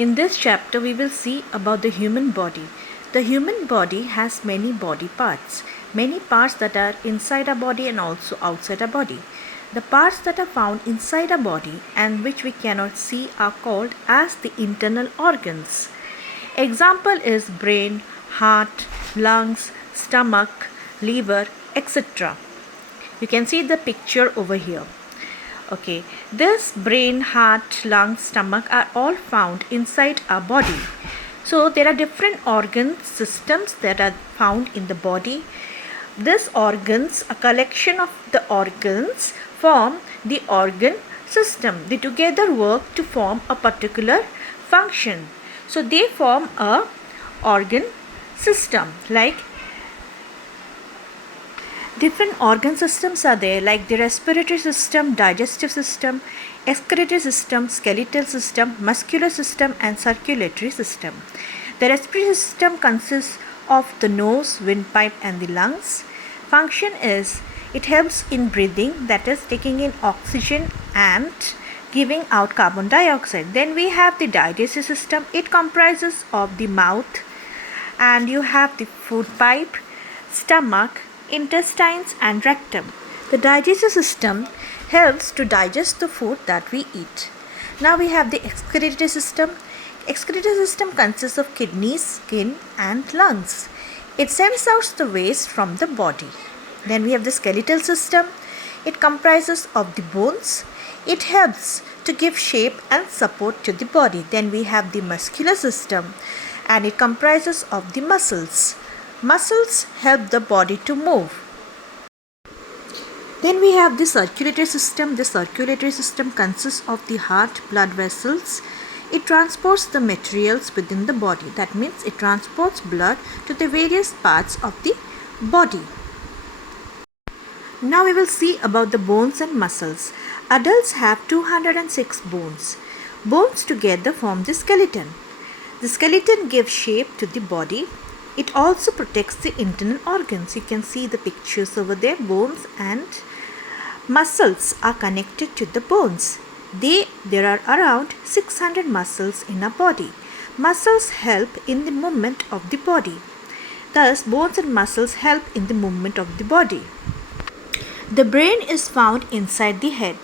In this chapter, we will see about the human body. The human body has many body parts that are inside our body and also outside our body. The parts that are found inside our body and which we cannot see are called as the internal organs. Example is brain, heart, lungs, stomach, liver, etc. You can see the picture over here. Okay, this brain, heart, lungs, stomach are all found inside our body. So there are different organ systems that are found in the body. These organs, a collection of the organs form the organ system. They together work to form a particular function. So they form a organ system. Like different organ systems are there, like the respiratory system, digestive system, excretory system, skeletal system, muscular system and circulatory system. The respiratory system consists of the nose, windpipe and the lungs. Function is it helps in breathing, that is taking in oxygen and giving out carbon dioxide. Then we have the digestive system. It comprises of the mouth, and you have the food pipe, stomach, intestines and rectum. The digestive system helps to digest the food that we eat. Now we have the excretory system. Excretory system consists of kidneys, skin and lungs. It sends out the waste from the body. Then we have the skeletal system. It comprises of the bones. It helps to give shape and support to the body. Then we have the muscular system, and it comprises of the muscles. Muscles help the body to move. Then we have the circulatory system. The circulatory system consists of the heart, blood vessels. It transports the materials within the body. That means it transports blood to the various parts of the body. Now we will see about the bones and muscles. Adults have 206 bones. Bones together form the skeleton. The skeleton gives shape to the body. It also protects the internal organs. You can see the pictures over there. Bones and muscles are connected to the bones. There are around 600 muscles in our body. Muscles help in the movement of the body. Thus, bones and muscles help in the movement of the body. The brain is found inside the head.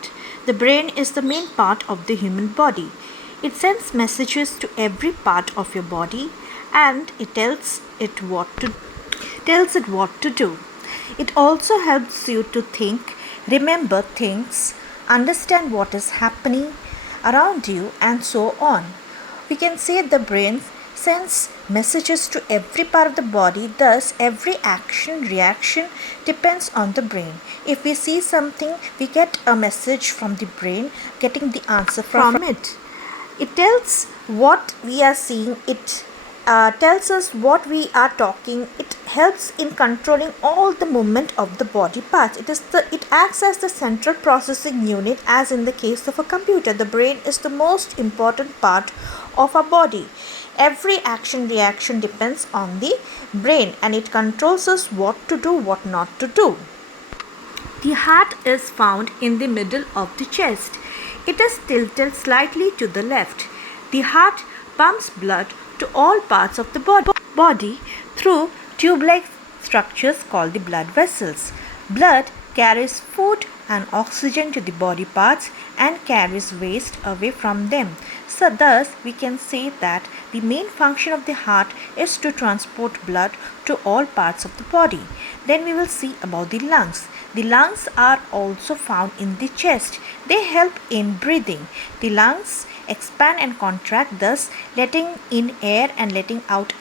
The brain is the main part of the human body. It sends messages to every part of your body, and it tells it what to do. It also helps you to think, remember things, understand what is happening around you and so on. We can say the brain sends messages to every part of the body. Thus every reaction depends on the brain. If we see something, we get a message from the brain, getting the answer from it. It tells what we are seeing. It tells us what we are talking. It helps in controlling all the movement of the body parts. It acts as the central processing unit, as in the case of a computer. The brain is the most important part of our body. Every reaction depends on the brain, and it controls us what to do, what not to do. The heart is found in the middle of the chest. It is tilted slightly to the left. The heart pumps blood to all parts of the body through tube-like structures called the blood vessels. Blood carries food and oxygen to the body parts and carries waste away from them. So thus we can say that the main function of the heart is to transport blood to all parts of the body. Then we will see about the lungs. The lungs are also found in the chest. They help in breathing. The lungs expand and contract, thus letting in air and letting out